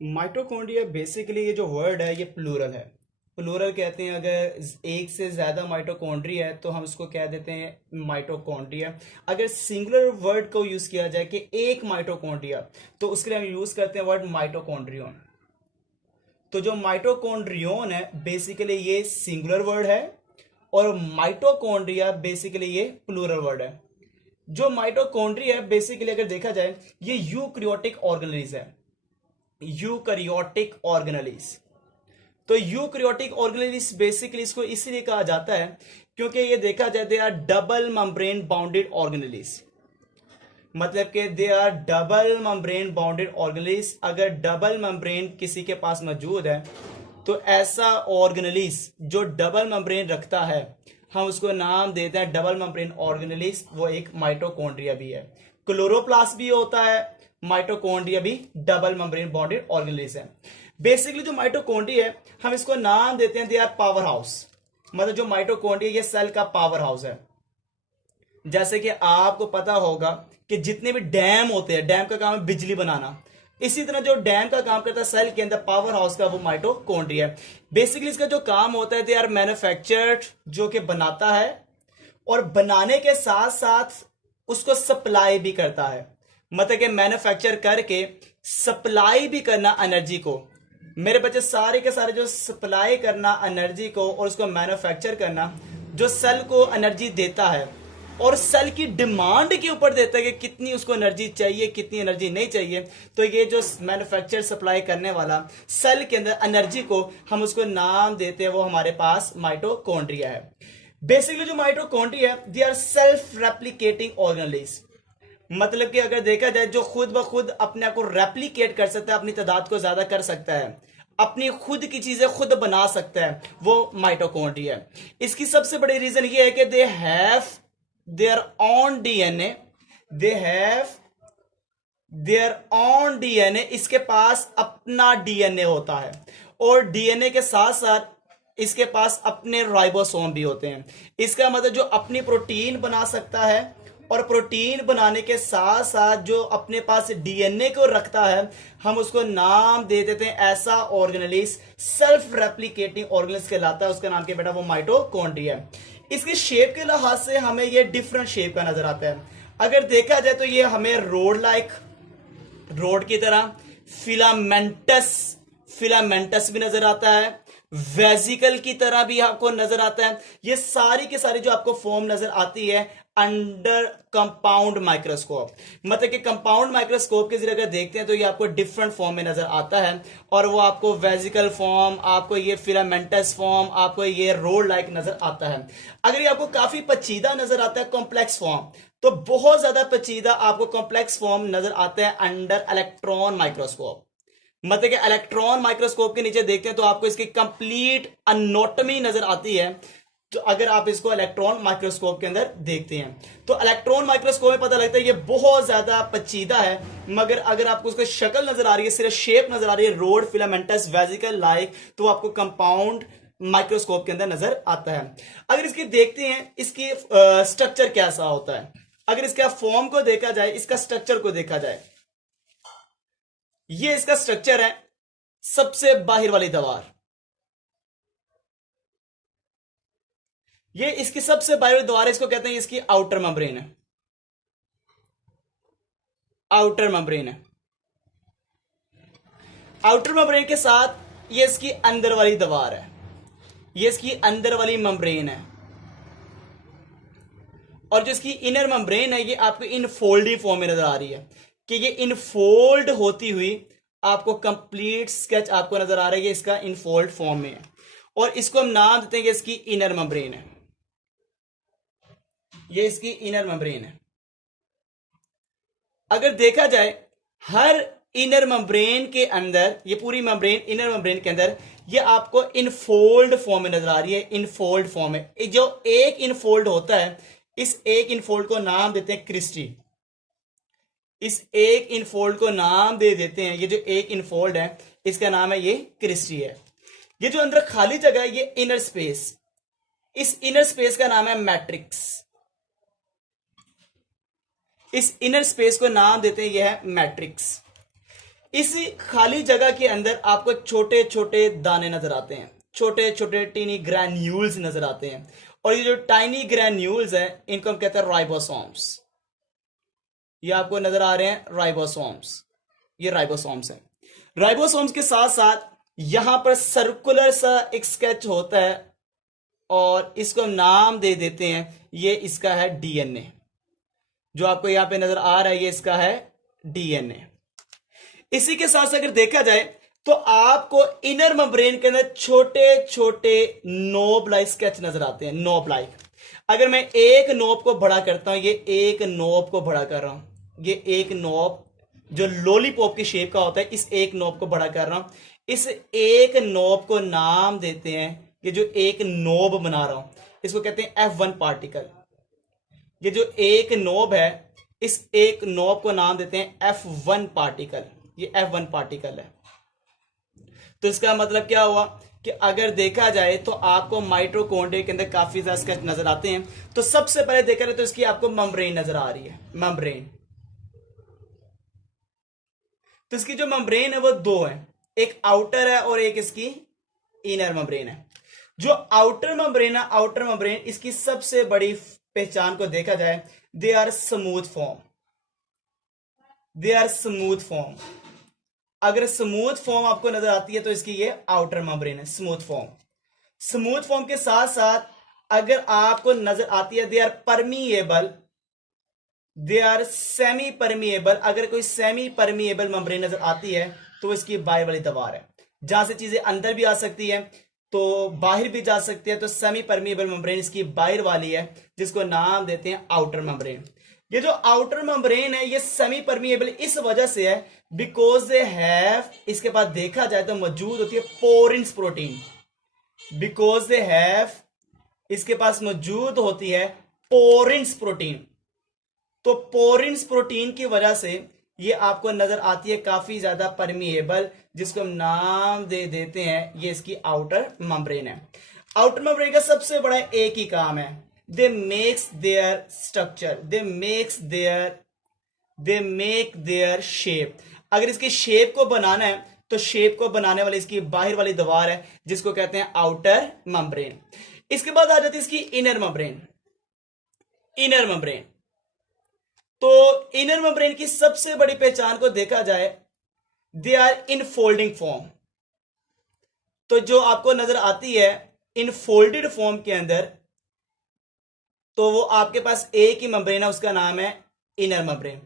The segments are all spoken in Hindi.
माइटोकॉन्ड्रिया बेसिकली ये जो वर्ड है ये प्लूरल है। प्लूरल कहते हैं अगर एक से ज़्यादा माइटोकॉन्ड्रिया है तो हम उसको कह देते हैं माइटोकॉन्ड्रिया। अगर सिंगुलर वर्ड को यूज़ किया जाए कि एक माइटोकॉन्ड्रिया, तो उसके लिए हम यूज़ करते हैं वर्ड माइटोकॉन्ड्रियन। तो जो माइटोकॉन्ड्रियन है बेसिकली ये सिंगुलर वर्ड है, और माइटोकॉन्ड्रिया बेसिकली ये प्लूरल वर्ड है। जो माइटोकॉन्ड्रिया है बेसिकली अगर देखा जाए ये यूकैरियोटिक ऑर्गेनेलिज है। Eukaryotic organelles. तो यूकैरियोटिक ऑर्गेनेलिज बेसिकली इसको इसलिए कहा जाता है क्योंकि ये देखा जाए they are double membrane bounded organelles. मतलब कि they are double membrane bounded organelles. अगर डबल मेम्ब्रेन किसी के पास मौजूद है तो ऐसा ऑर्गेनेलिज जो डबल मेम्ब्रेन रखता है हम उसको नाम देते हैं डबल मेम्ब्रेन ऑर्गेनेलिज। वो एक माइटोकॉन्ड्रिया भी है। क्लोरोप्लास्ट भी होता है, माइटोकॉन्ड्रिया भी डबल मेम्ब्रेन बॉन्डेड ऑर्गेनेलिज है। बेसिकली जो माइटोकॉन्ड्रिया है हम इसको नाम देते हैं दे आर पावर हाउस। मतलब जो माइटोकॉन्ड्रिया ये सेल का पावर हाउस है। जैसे कि आपको पता होगा कि जितने भी डैम होते हैं, डैम का काम है बिजली बनाना, इसी तरह जो डैम का काम करता है सेल के अंदर पावर हाउस का, वो माइटोकॉन्ड्रिया है। बेसिकली इसका जो काम होता है दे आर मैन्युफैक्चर्ड, जो कि बनाता है और बनाने के साथ साथ उसको सप्लाई भी करता है। मतलब कि मैन्युफैक्चर करके सप्लाई भी करना एनर्जी को। मेरे बच्चे सारे के सारे जो सप्लाई करना एनर्जी को और उसको मैन्युफैक्चर करना, जो सेल को एनर्जी देता है और सेल की डिमांड के ऊपर देता है कि कितनी उसको एनर्जी चाहिए कितनी एनर्जी नहीं चाहिए। तो ये जो मैन्युफैक्चर सप्लाई करने वाला सेल के अंदर एनर्जी को हम उसको नाम देते हैं, वो हमारे पास माइटोकॉन्ड्रिया है। बेसिकली जो माइटोकॉन्ड्रिया है they are self replicating organelles. मतलब कि अगर देखा जाए जो खुद ब खुद अपने आप को रेप्लिकेट कर सकता है, अपनी तादाद को ज्यादा कर सकता है, अपनी खुद की चीजें खुद बना सकता है, वो माइटोकॉन्ड्रिया है। इसकी सबसे बड़ी रीजन ये है कि they have their on DNA. They have their on DNA. इसके पास अपना डीएनए होता है और डीएनए के साथ साथ इसके पास अपने राइबोसोम भी होते हैं। इसका मतलब जो अपनी प्रोटीन बना सकता है और प्रोटीन बनाने के साथ साथ जो अपने पास डीएनए को रखता है हम उसको नाम दे देते हैं ऐसा ऑर्गेनेलिज, सेल्फ रेप्लिकेटिंग ऑर्गेनेलिज कहलाता है। उसका नाम क्या बेटा, वो माइटोकॉन्ड्रिया है। इसकी शेप के लिहाज से हमें ये डिफरेंट शेप का नजर आता है। अगर देखा जाए तो ये हमें रोड लाइक, रोड की तरह, फिलामेंटस, फिलामेंटस भी नजर आता है, वेजिकल की तरह भी आपको नजर आता है। ये सारी के सारी जो आपको फॉर्म नजर आती है अंडर कंपाउंड माइक्रोस्कोप। मतलब कि कंपाउंड माइक्रोस्कोप के जरिए अगर देखते हैं तो ये आपको डिफरेंट फॉर्म में नजर आता है, और वो आपको वेजिकल फॉर्म, आपको ये फिलामेंटस फॉर्म, आपको ये रोड लाइक नजर आता है। अगर ये आपको काफी पेचीदा नजर आता है कॉम्प्लेक्स फॉर्म, तो बहुत ज्यादा पेचीदा आपको कॉम्प्लेक्स फॉर्म नजर आते हैं अंडर इलेक्ट्रॉन माइक्रोस्कोप। मतलब कि इलेक्ट्रॉन माइक्रोस्कोप के नीचे देखते हैं तो आपको इसकी कंप्लीट एनाटॉमी नजर आती है। तो अगर आप इसको इलेक्ट्रॉन माइक्रोस्कोप के अंदर देखते हैं तो इलेक्ट्रॉन माइक्रोस्कोप में पता लगता है ये बहुत ज्यादा पेचीदा है। मगर अगर आपको उसकी शक्ल नजर आ रही है, सिर्फ शेप नजर आ रही है रोड, फिलामेंटस, वेजिकल लाइक, तो आपको कंपाउंड माइक्रोस्कोप के अंदर नजर आता है। अगर इसकी देखते हैं इसकी स्ट्रक्चर कैसा होता है, अगर इसका फॉर्म को देखा जाए, इसका स्ट्रक्चर को देखा जाए, ये इसका स्ट्रक्चर है। सबसे बाहर वाली दीवार, ये इसकी सबसे बाहर वाली दीवार है, इसको कहते हैं इसकी आउटर मेम्ब्रेन है। आउटर मेम्ब्रेन है। आउटर मेम्ब्रेन के साथ ये इसकी अंदर वाली दीवार है, ये इसकी अंदर वाली मेम्ब्रेन है। और जो इसकी इनर मेम्ब्रेन है ये आपको इनफोल्डी फॉर्म में नजर आ रही है कि ये इनफोल्ड होती हुई आपको कंप्लीट स्केच आपको नजर आ रहा है, ये इसका इनफोल्ड फॉर्म में है। और इसको हम नाम देते हैं कि इसकी इनर मेम्ब्रेन है। ये इसकी इनर मेम्ब्रेन है। अगर देखा जाए हर इनर मेम्ब्रेन के अंदर, ये पूरी मेम्ब्रेन इनर मेम्ब्रेन के अंदर ये आपको इनफोल्ड फॉर्म में नजर आ रही है। इनफोल्ड फॉर्म में जो एक इनफोल्ड होता है, इस एक इनफोल्ड को नाम देते हैं क्रिस्टी। इस एक इनफोल्ड को नाम दे देते हैं, ये जो एक इनफोल्ड है इसका नाम है ये क्रिस्टी है। ये जो अंदर खाली जगह है ये इनर स्पेस, इस इनर स्पेस का नाम है मैट्रिक्स। इस इनर स्पेस को नाम देते हैं यह है मैट्रिक्स। इस खाली जगह के अंदर आपको छोटे छोटे दाने नजर आते हैं, छोटे छोटे टीनी ग्रैन्यूल्स नजर आते हैं, और ये जो टाइनी ग्रैन्यूल्स हैं इनको हम कहते हैं राइबोसोम्स। ये आपको नजर आ रहे हैं राइबोसोम्स, ये राइबोसोम्स हैं। राइबोसोम्स के साथ साथ यहां पर सर्कुलर सा एक स्केच होता है और इसको नाम दे देते हैं, ये इसका है डीएनए। जो आपको यहां पे नजर आ रहा है ये इसका है डीएनए। इसी के साथ अगर देखा जाए तो आपको इनर मेम्ब्रेन के अंदर छोटे छोटे नोब लाइक स्केच नजर आते हैं, नोब लाइक। अगर मैं एक नोब को बड़ा करता हूं, ये एक नोब को बड़ा कर रहा हूं, ये एक नोब जो लॉलीपॉप की शेप का होता है, इस एक नोब को बड़ा कर रहा हूं। इस एक नोब को नाम देते हैं, ये जो एक नोब बना रहा हूं इसको कहते हैं F1 पार्टिकल। ये जो एक नोब है इस एक नोब को नाम देते हैं F1 पार्टिकल, ये F1 पार्टिकल है। तो इसका मतलब क्या हुआ कि अगर देखा जाए तो आपको माइटोकॉन्ड्रिया के अंदर काफी ज्यादा स्केच नजर आते हैं। तो सबसे पहले देखा जाए तो इसकी आपको मेम्ब्रेन नजर आ रही है, मेम्ब्रेन। तो इसकी जो मेम्ब्रेन है वो दो है, एक आउटर है और एक इसकी इनर मेम्ब्रेन है। जो आउटर मेम्ब्रेन है, आउटर मेम्ब्रेन, इसकी सबसे बड़ी पहचान को देखा जाए, they are smooth form, they are smooth form. अगर स्मूथ फॉर्म आपको नजर आती है तो इसकी ये आउटर मेम्ब्रेन है, स्मूथ फॉर्म। स्मूथ फॉर्म के साथ साथ अगर आपको नजर आती है they are permeable, they are semi permeable. अगर कोई सेमी परमिएबल मेम्ब्रेन नजर आती है तो इसकी बाहर वाली दीवार है, जहां से चीजें अंदर भी आ सकती है तो बाहर भी जा सकती है। तो सेमी परमिएबल मेम्ब्रेन इसकी बाहर वाली है, जिसको नाम देते हैं आउटर मेम्ब्रेन। ये जो आउटर मेम्ब्रेन है ये सेमी परमिएबल इस वजह से है बिकॉज दे हैव, इसके पास देखा जाए तो मौजूद होती है porins protein, because they have, इसके पास मौजूद होती है पोरिन्स प्रोटीन। तो पोरिन्स प्रोटीन की वजह से ये आपको नजर आती है काफी ज्यादा परमिएबल, जिसको हम नाम दे देते हैं, ये इसकी आउटर मेम्ब्रेन है। आउटर मेम्ब्रेन का सबसे बड़ा एक ही काम है, दे makes there structure, they make their shape. अगर इसकी शेप को बनाना है तो शेप को बनाने वाली इसकी बाहर वाली दीवार है, जिसको कहते हैं आउटर मेम्ब्रेन। इसके बाद आ जाती है इसकी इनर मेम्ब्रेन, इनर मेम्ब्रेन। तो इनर मेम्ब्रेन की सबसे बड़ी पहचान को देखा जाए, they are in folding form. तो जो आपको नजर आती है इन फोल्डेड फॉर्म के अंदर, तो वो आपके पास एक ही मेम्ब्रेन है, उसका नाम है इनर मेम्ब्रेन।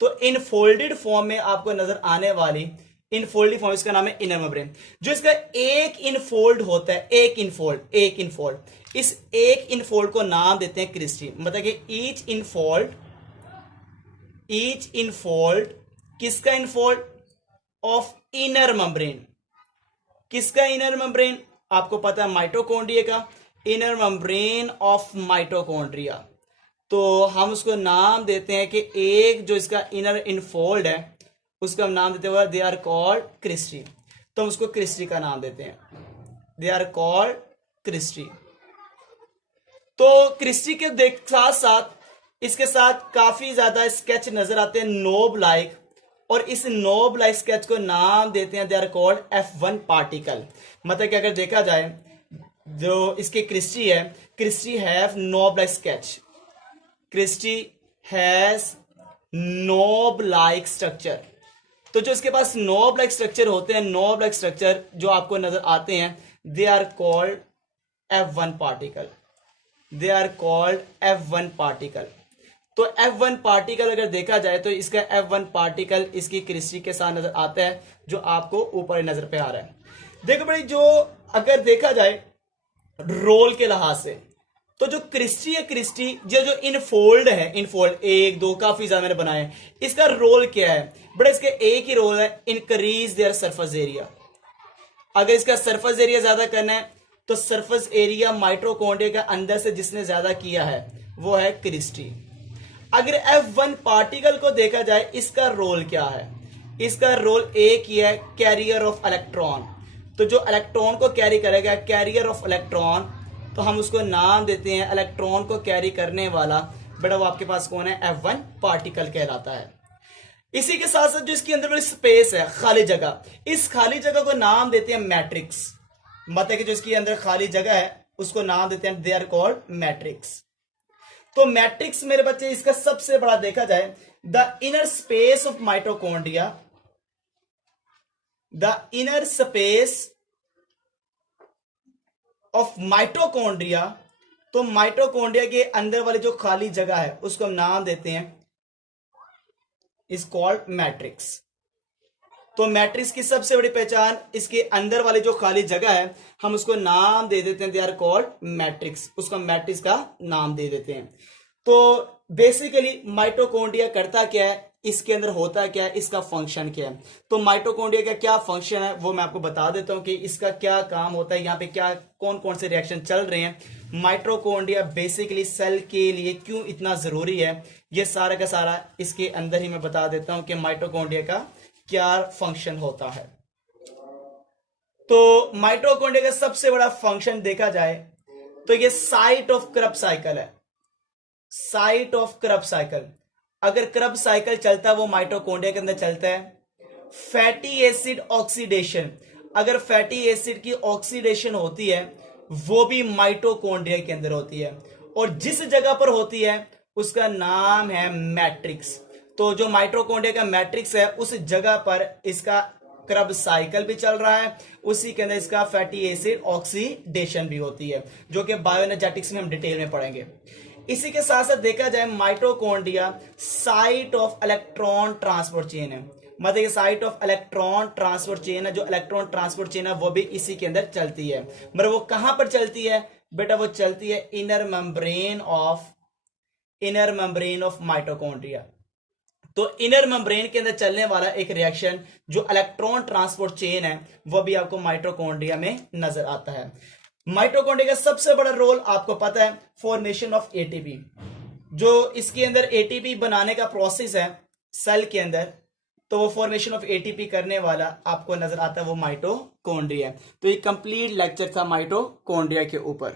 तो इन फोल्डेड फॉर्म में आपको नजर आने वाली इन फोल्डेड फॉर्म, इसका नाम है इनर मेम्ब्रेन। जो इसका एक इनफोल्ड होता है, एक इनफोल्ड, एक इनफोल्ड, इस एक इनफोल्ड को नाम देते हैं क्रिस्टी। मतलब कि ईच इनफोल्ड किसका इनफोल्ड? Of inner membrane. किसका इनर मेम्ब्रेन? आपको पता है माइटोकॉन्ड्रिया का इनर मेम्ब्रेन ऑफ माइटोकॉन्ड्रिया। तो हम उसको नाम देते हैं कि एक जो इसका इनर इनफोल्ड है उसका हम नाम देते हैं दे आर कॉल्ड क्रिस्टी। तो हम उसको क्रिस्टी का नाम देते हैं, दे आर कॉल्ड क्रिस्टी। तो क्रिस्टी के साथ साथ इसके साथ काफी ज्यादा स्केच नजर आते हैं नोब लाइक, और इस नोब लाइक स्केच को नाम देते हैं they are called F1 particle. मतलब कि अगर देखा जाए जो इसके क्रिस्टी है, cristae have knob like sketch, cristae has knob like structure. तो जो इसके पास नोब लाइक स्ट्रक्चर होते हैं, नोब लाइक स्ट्रक्चर जो आपको नजर आते हैं, they are called F1 particle, they are called F1 particle. तो F1 पार्टिकल अगर देखा जाए तो इसका F1 पार्टिकल इसकी क्रिस्टी के साथ नजर आता है, जो आपको ऊपर नजर पे आ रहा है। देखो भाई, जो अगर देखा जाए रोल के लिहाज से, तो जो क्रिस्टी है, क्रिस्टी जो इनफोल्ड है, इनफोल्ड एक दो काफी ज्यादा मैंने बनाए, इसका रोल क्या है? बड़ा इसके एक ही रोल है, इंक्रीज देयर सरफेस एरिया। अगर इसका सरफेस एरिया ज्यादा करना है तो सरफेस एरिया माइटोकॉन्ड्रिया का अंदर से जिसने ज्यादा किया है वो है क्रिस्टी। अगर F1 पार्टिकल को देखा जाए, इसका रोल क्या है? इसका रोल एक ही है, कैरियर ऑफ इलेक्ट्रॉन। तो जो इलेक्ट्रॉन को कैरी करेगा, कैरियर ऑफ इलेक्ट्रॉन, तो हम उसको नाम देते हैं इलेक्ट्रॉन को कैरी करने वाला। बेटा वो आपके पास कौन है? F1 पार्टिकल कहलाता है। इसी के साथ साथ जो इसके अंदर वाली स्पेस है, खाली जगह, इस खाली जगह को नाम देते हैं मैट्रिक्स। मतलब कि जो इसके अंदर खाली जगह है उसको नाम देते हैं, दे आर कॉल्ड मैट्रिक्स। तो मैट्रिक्स मेरे बच्चे इसका सबसे बड़ा देखा जाए, the inner space of mitochondria, the inner space of mitochondria, तो माइटोकॉन्ड्रिया के अंदर वाली जो खाली जगह है उसको हम नाम देते हैं, इज कॉल्ड मैट्रिक्स। तो मैट्रिक्स की सबसे बड़ी पहचान, इसके अंदर वाली जो खाली जगह है हम उसको नाम दे देते हैं, दे आर कॉल्ड मैट्रिक्स, उसका मैट्रिक्स का नाम दे देते हैं। तो बेसिकली माइटोकॉन्ड्रिया करता क्या है, इसके अंदर होता क्या है, इसका फंक्शन क्या है। तो माइटोकॉन्ड्रिया का क्या फंक्शन है वो मैं आपको बता देता हूं कि इसका क्या काम होता है, यहाँ पे क्या कौन कौन से रिएक्शन चल रहे हैं। माइटोकॉन्ड्रिया बेसिकली सेल के लिए क्यों इतना जरूरी है, ये सारा का सारा इसके अंदर ही मैं बता देता हूं कि माइटोकॉन्ड्रिया का क्या फंक्शन होता है। तो माइटोकॉन्ड्रिया का सबसे बड़ा फंक्शन देखा जाए तो ये साइट ऑफ क्रेब्स साइकिल है, साइट ऑफ क्रेब्स साइकिल। अगर क्रेब्स साइकिल चलता है वो माइटोकॉन्ड्रिया के अंदर चलता है। फैटी एसिड ऑक्सीडेशन, अगर फैटी एसिड की ऑक्सीडेशन होती है वो भी माइटोकॉन्ड्रिया के अंदर होती है, और जिस जगह पर होती है उसका नाम है मैट्रिक्स। तो जो माइटोकॉन्ड्रिया का मैट्रिक्स है उस जगह पर इसका क्रेब्स साइकिल भी चल रहा है, उसी के अंदर इसका फैटी एसिड ऑक्सीडेशन भी होती है, जो कि बायोएनर्जेटिक्स में हम डिटेल में पढ़ेंगे। इसी के साथ साथ देखा जाए mitochondria site of electron transport chain है, मतलब कि site of electron transport chain है, जो इलेक्ट्रॉन ट्रांसपोर्ट चेन है वो भी इसी के अंदर चलती है। मतलब वो कहां पर चलती है बेटा, वो चलती है इनर मेम्ब्रेन ऑफ माइटोकॉन्ड्रिया। तो इनर मेम्ब्रेन के अंदर चलने वाला एक रिएक्शन जो इलेक्ट्रॉन ट्रांसपोर्ट चेन है वो भी आपको माइटोकॉन्ड्रिया में नजर आता है। माइटोकॉन्ड्रिया का सबसे बड़ा रोल आपको पता है, फॉर्मेशन ऑफ एटीपी। जो इसके अंदर एटीपी बनाने का प्रोसेस है सेल के अंदर, तो वो फॉर्मेशन ऑफ एटीपी करने वाला आपको नजर आता है वो माइटोकॉन्ड्रिया। तो ये कंप्लीट लेक्चर था माइटोकॉन्ड्रिया के ऊपर।